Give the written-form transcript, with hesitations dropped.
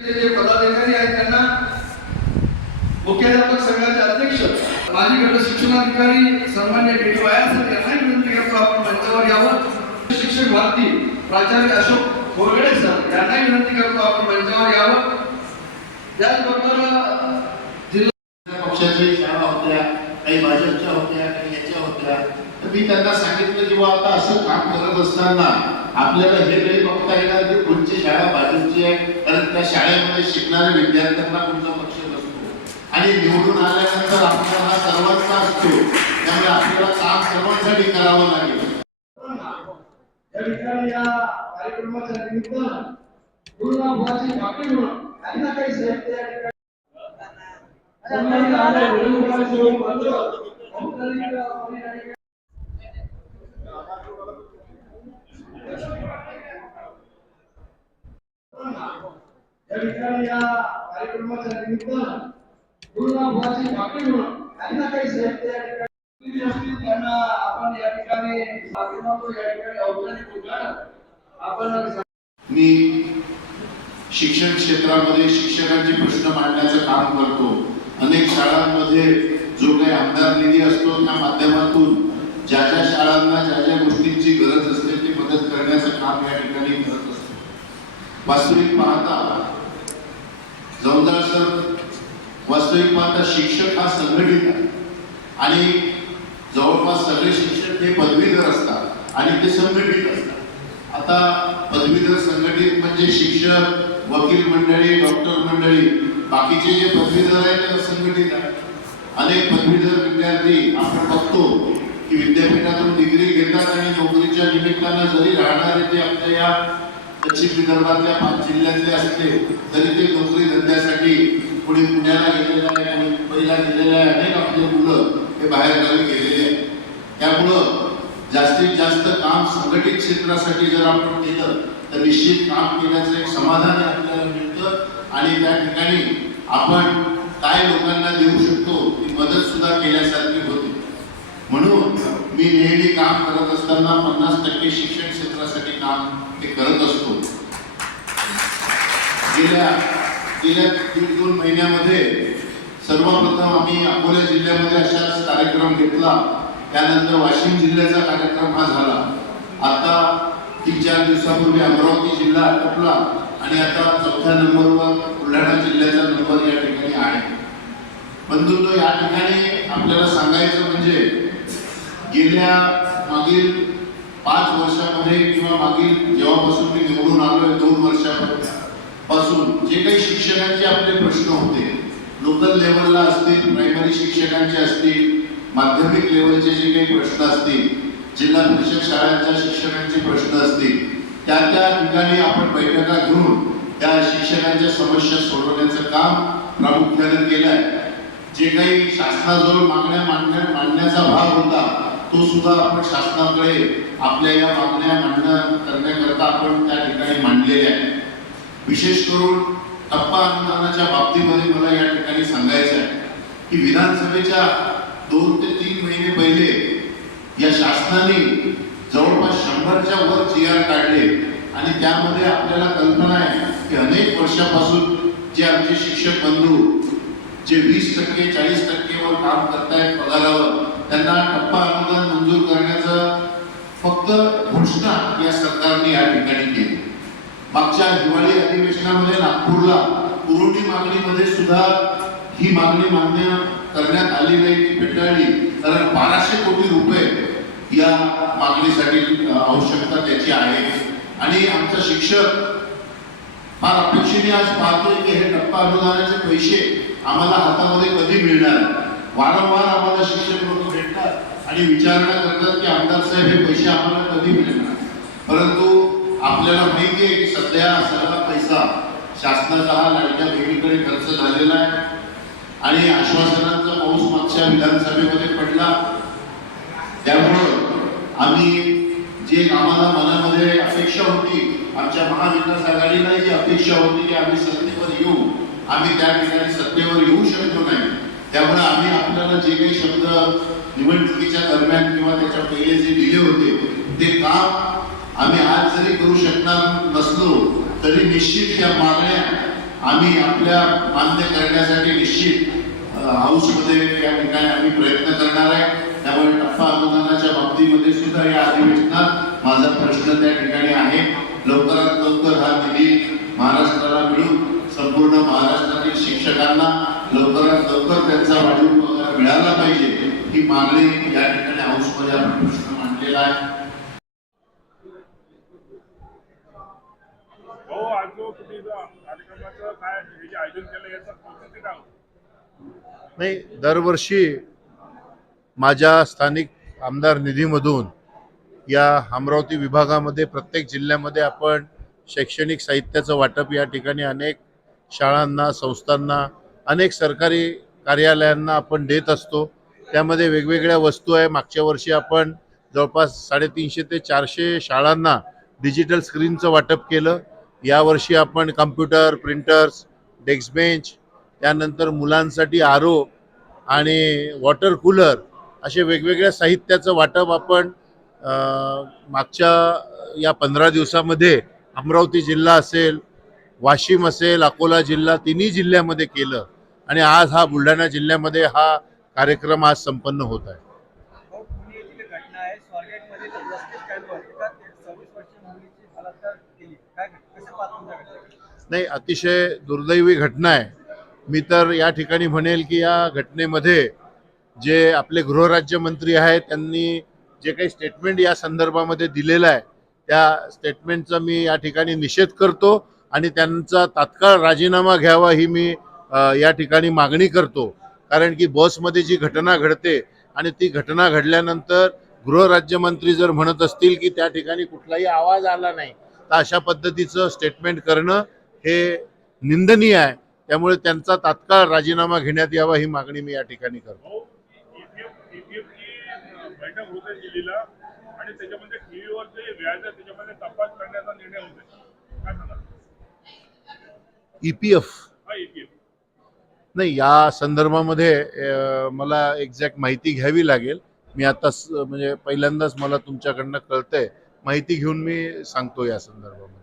जे पदाधिकारी आहेत त्यांना मुख्याध्यापक संघाचे अध्यक्ष माजी गट शिक्षणाधिकारी सन्मान्य डी वायासर यांना विनंती करतो आपण मंचावर यावं। शिक्षक भारती प्राचार्य अशोक बोरगडे सर यांना विनंती करतो आपण मंचावर यावं। त्याचबरोबर जिल्हा पक्षाच्या शाळा होत्या, काही भाजपच्या होत्या, काही याच्या होत्या, तर मी त्यांना सांगितलं की आता असं काम करत असताना आपल्याला हे काही बघता येणार की कोणती शाळा भाजपची आहे, कारण त्या शाळेमध्ये शिकणाऱ्या विद्यार्थ्यांना कोणता पक्ष नसतो आणि निवडून आल्यानंतर आपल्याला सर्वांचा असतो, त्यामुळे आपल्याला काम सर्वांसाठी करावं लागेल। या ठिकाणी या कार्यक्रमाच्या निमित्तानं पूर्ण भावाची भाकरी म्हणून यांना काही साहित्य या ठिकाणी सन्मानित आले वेणुगोपाल शिवम बंधू औपचारिक या ठिकाणी या कार्यक्रमाच्या निमित्तानं पूर्ण भावाची भाकरी म्हणून यांना काही साहित्य या ठिकाणी त्यांना आपण या ठिकाणी औपचारिक उद्घाटन आपण मी शिक्षण क्षेत्रामध्ये शिक्षकांचे प्रश्न मांडण्याचं काम करतो। अनेक शाळांमध्ये जो काही आमदार निधी असतो त्या माध्यमातून ज्या ज्या शाळांना ज्या ज्या गोष्टींची गरज असते ती मदत करण्याचं काम या ठिकाणी करत असतो। वास्तविक पाहता शिक्षक हा संघटित आहे आणि जवळपास सगळे शिक्षक हे पदवीधर असतात आणि ते संघटित असतात। आता पदवीधर संघटित म्हणजे शिक्षक, वकील मंडळी, डॉक्टर मंडळी, बाकीचे जे पदवीधर आहेत ते असंघटित आहेत। अनेक पदवीधर विद्यार्थी आपण बघतो की विद्यापीठातून डिग्री घेतात आणि नोकरीच्या निमित्तानं जरी राहणारे ते आपल्या या दक्षिण विदर्भातल्या 5 जिल्ह्यातले असले तरी ते नोकरी धंद्यासाठी कोणी पुण्याला गेलेलं आहे, कोणी मुंबईला गेलेलं आहे, अनेक आपले मुलं हे बाहेर गावी गेलेले आहेत। त्यामुळं जास्तीत जास्त काम संघटित क्षेत्रासाठी जर आपण केलं तर निश्चित काम केल्याचं एक समाधान आपल्याला मिळतं आणि त्या ठिकाणी आपण काय लोकांना देऊ शकतो ती मदत सुद्धा केल्यासारखी होते। म्हणून मी नेहमी काम करत असताना 50% शिक्षण क्षेत्रासाठी काम हे करत असतो। गेल्या 1.5-2 महिन्यामध्ये सर्वप्रथम आम्ही अकोला जिल्ह्यामध्ये अशाच कार्यक्रम घेतला, त्यानंतर वाशिम जिल्ह्याचा कार्यक्रम हा झाला। आता 3-4 दिवसापूर्वी अमरावती जिल्हा आटोपला आणि आता 4थ्या नंबरवर बुलढाणा जिल्ह्याचा नंबर या ठिकाणी आहे। बंधूंनो, या ठिकाणी आपल्याला सांगायचं म्हणजे गेल्या मागील 5 वर्षामध्ये किंवा मागील जेव्हापासून मी निवडून आलोय 2 वर्षापासून जे काही शिक्षकांचे आपले प्रश्न होते, लोकल लेवलला असतील, प्रायमरी शिक्षकांचे असतील, माध्यमिक लेवलचे जे काही प्रश्न असतील, जिल्हा परिषद शाळांच्या शिक्षकांचे प्रश्न असतील, त्या ठिकाणी आपण बैठका घेऊन त्या शिक्षकांच्या समस्या सोडवण्याचं काम प्रामुख्याने केलं आहे। जे काही शासनाजवळ मांडण्याचा भाग होता तो सुद्धा आपण शासनाकडे आपल्या या मागण्या करण्याकरता आपण त्या ठिकाणी मांडलेले आहे। विशेष करून टप्पा अनुदानाच्या बाबतीमध्ये मला या ठिकाणी सांगायचं आहे की विधानसभेच्या 2 ते 3 महिने पहिले या शासनाने जवळपास 100च्या वर GR काढले आणि त्यामध्ये आपल्याला कल्पना आहे की अनेक वर्षापासून जे आमचे शिक्षक बंधू जे 20% 40% वर काम करतायत पगारावर, त्यांना टप्पा अनुदान मंजूर करण्याचं फक्त घोषणा या सरकारने या ठिकाणी केली। मागच्या हिवाळी अधिवेशनामध्ये नागपूरला पुरवणी मागणीमध्ये सुद्धा ही मागणी मान्य करण्यात आली नाही, ती फेटाळली, कारण 1200 कोटी रुपये या मागणीसाठी आवश्यकता त्याची आहे। आणि आमचा शिक्षक फार अपेक्षेने आज पाहतोय की हे टप्पा अनुदानाचे पैसे आम्हाला हातामध्ये कधी मिळणार। वारंवार आम्हाला शिक्षक लोक भेटतात आणि विचारणा करतात की आमदार साहेब हे पैसे आम्हाला कधी मिळणार, परंतु आपल्याला माहिती आहे की सध्या सगळा पैसा शासनाचा हा लाडक्या बहिणीकडे खर्च झालेला आहे आणि आश्वासनांचा पाऊस मागच्या विधानसभेमध्ये पडला। त्यामुळं आम्ही जे आम्हाला मनामध्ये अपेक्षा होती, आमच्या महाविकास आघाडीला जी अपेक्षा होती की आम्ही सत्तेवर येऊ, आम्ही त्या ठिकाणी सत्तेवर येऊ शकलो नाही। त्यामुळे आम्ही आपल्याला जे काही शब्द निवडणुकीच्या दरम्यान किंवा त्याच्या पहिले जे दिले होते ते काम आम्ही आज जरी करू शकणार नसलो तरी निश्चित या मागण्या आम्ही आपल्या मान्य करण्यासाठी निश्चित हाऊसमध्ये या ठिकाणी आम्ही प्रयत्न करणार आहे. त्यामुळे टप्पा अनुदानाच्या बाबतीमध्ये सुद्धा या अधिवेशनात माझा प्रश्न त्या ठिकाणी आहे. लवकरात लवकर हा निधी महाराष्ट्राला मिळून संपूर्ण महाराष्ट्रातील शिक्षकांना लवकरात लवकर त्यांचा वाढीव पगार मिळाला पाहिजे, ही मागणी या ठिकाणी हाऊसमध्ये आपण प्रश्न मांडलेला आहे. आज जो तुम्ही कार्यक्रमाचं काय आयोजन केलं याचं औचित्य काय होतं? नाही, दरवर्षी माझ्या स्थानिक आमदार निधीमधून या अमरावती विभागामध्ये प्रत्येक जिल्ह्यामध्ये आपण शैक्षणिक साहित्याचं वाटप या ठिकाणी अनेक शाळांना, संस्थांना, अनेक सरकारी कार्यालयांना आपण देत असतो. त्यामध्ये वेगवेगळ्या वस्तू आहे. मागच्या वर्षी आपण जवळपास 350 ते 400 शाळांना डिजिटल स्क्रीनचं वाटप केलं. यावर्षी आपण कम्प्युटर, प्रिंटर्स, डेस्क बेंच, त्यानंतर मुलांसाठी RO आणि वॉटर कूलर असे वेगवेगळ्या साहित्याचं वाटप आपण मागच्या या 15 दिवसामध्ये अमरावती जिल्हा असेल, वाशिम असेल, अकोला जिल्हा, तिन्ही जिल्ह्यामध्ये केलं आणि आज हा बुलढाणा जिल्ह्यामध्ये हा कार्यक्रम आज संपन्न होत आहे. पुणे येथील घटना आहे. स्वारगेटमध्ये 35 स्टँडवर एका 26 वर्षीय मुलीची बलात्कार केली. काय कसं पाहतो? नाही, अतिशय दुर्दैवी घटना आहे. मी तर या ठिकाणी म्हणेल की या घटनेमध्ये जे आपले गृहराज्यमंत्री आहेत त्यांनी जे काही स्टेटमेंट या संदर्भामध्ये दिलेलं आहे त्या स्टेटमेंटचा मी या ठिकाणी निषेध करतो आणि त्यांचा तात्काळ राजीनामा घ्यावा ही मी या ठिकाणी मागणी करतो. कारण की बसमध्ये जी घटना घडते आणि ती घटना घडल्यानंतर गृहराज्यमंत्री जर म्हणत असतील की त्या ठिकाणी कुठलाही आवाज आला नाही, तर अशा पद्धतीचं स्टेटमेंट करणं हे निंदनीय आहे. त्यामुळे त्यांचा तात्काळ राजीनामा घेण्यात यावा ही मागणी मी या ठिकाणी करतो. बैठक होते दिल्लीला आणि त्याच्यामध्ये टीव्हीवर जे व्याज आहे त्याच्यामध्ये तपास करण्याचा निर्णय होते. काय सांगा? EPF हा EPF नाही, या संदर्भामध्ये मला एक्झॅक्ट माहिती घ्यावी लागेल. मी आता म्हणजे पहिल्यांदाच मला तुमच्याकडनं कळतंय. माहिती घेऊन मी सांगतो या संदर्भामध्ये.